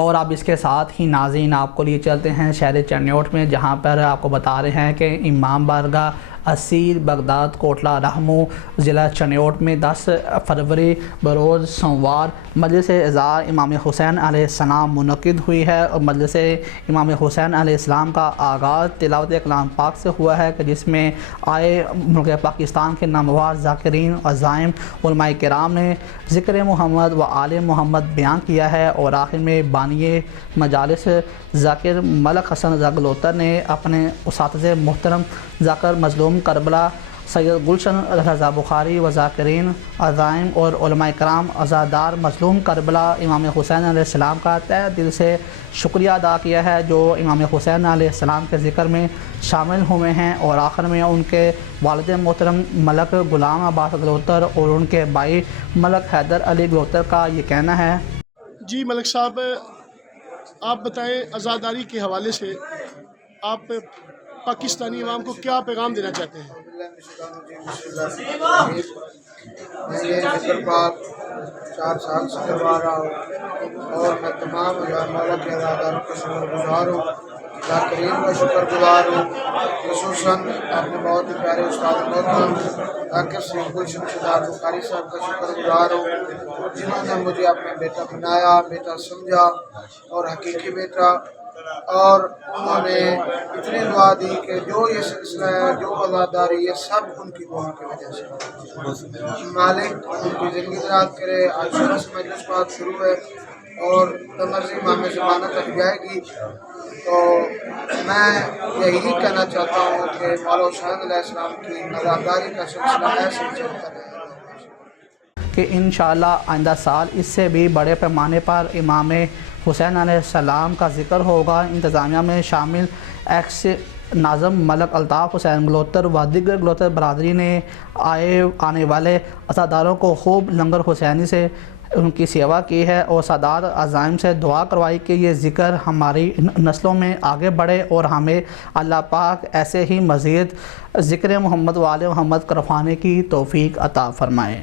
اور اب اس کے ساتھ ہی ناظرین آپ کو لیے چلتے ہیں شہر چنیوٹ میں، جہاں پر آپ کو بتا رہے ہیں کہ امام بارگاہ اسیر بغداد کوٹلہ رحمو ضلع چنیوٹ میں 10 فروری بروز سوموار مجلس اظہار امام حسین علیہ السلام منعقد ہوئی ہے، اور مجلس امام حسین علیہ السلام کا آغاز تلاوت کلام پاک سے ہوا ہے، کہ جس میں آئے ملک پاکستان کے نامور ذاکرین عزائم علماء کرام نے ذکر محمد و آل محمد بیان کیا ہے، اور آخر میں بانی مجالس ذاکر ملک حسن رضا گلوتر نے اپنے اساتذہ محترم ذاکر مظلوم کربلا سید گلشن رضا بخاری و ذاکرین عزائم اور علماء کرام عزادار مظلوم کربلا امام حسین علیہ السلام کا تہہ دل سے شکریہ ادا کیا ہے، جو امام حسین علیہ السلام کے ذکر میں شامل ہوئے ہیں، اور آخر میں ان کے والد محترم ملک غلام عباس گلوتر اور ان کے بھائی ملک حیدر علی گلوتر کا یہ کہنا ہے۔ جی ملک صاحب، آپ بتائیں عزاداری کے حوالے سے آپ پاکستانی عوام کو کیا پیغام دینا چاہتے ہیں؟ میں یہ ذکر پاک 4 سال سے کروا رہا ہوں، اور میں تمام مولا کے عزاداروں کا شکر گزار ہوں، ذاکرین کا شکر گزار ہوں، خصوصاً اپنے بہت ہی پیارے استاد محترم ذاکر سید گلشن رضا بخاری صاحب کا شکر گزار ہوں، جنہوں نے مجھے اپنا بیٹا بنایا، بیٹا سمجھا اور حقیقی بیٹا، اور انہوں نے اتنی دعا دی کہ جو یہ سلسلہ ہے، جو عزاداری، یہ سب ان کی دعا کی وجہ سے۔ مالک ان کی زندگی دراز کرے۔ آج صبح سے مجلس بات شروع ہے اور تمرزی امام زمانہ تک جائے گی، تو میں یہی کہنا چاہتا ہوں کہ مولا حسین علیہ السلام کی عزاداری کا سلسلہ ایسے چلتا رہے کہ انشاءاللہ آئندہ سال اس سے بھی بڑے پیمانے پر امام حسین علیہ السلام کا ذکر ہوگا۔ انتظامیہ میں شامل ایکس ناظم ملک الطاف حسین گلوتر و دیگر گلوتر برادری نے آنے والے عزاداروں کو خوب لنگر حسینی سے ان کی سیوا کی ہے، اور سادات عزائم سے دعا کروائی کہ یہ ذکر ہماری نسلوں میں آگے بڑھے، اور ہمیں اللہ پاک ایسے ہی مزید ذکر محمد و آل محمد کروانے کی توفیق عطا فرمائے۔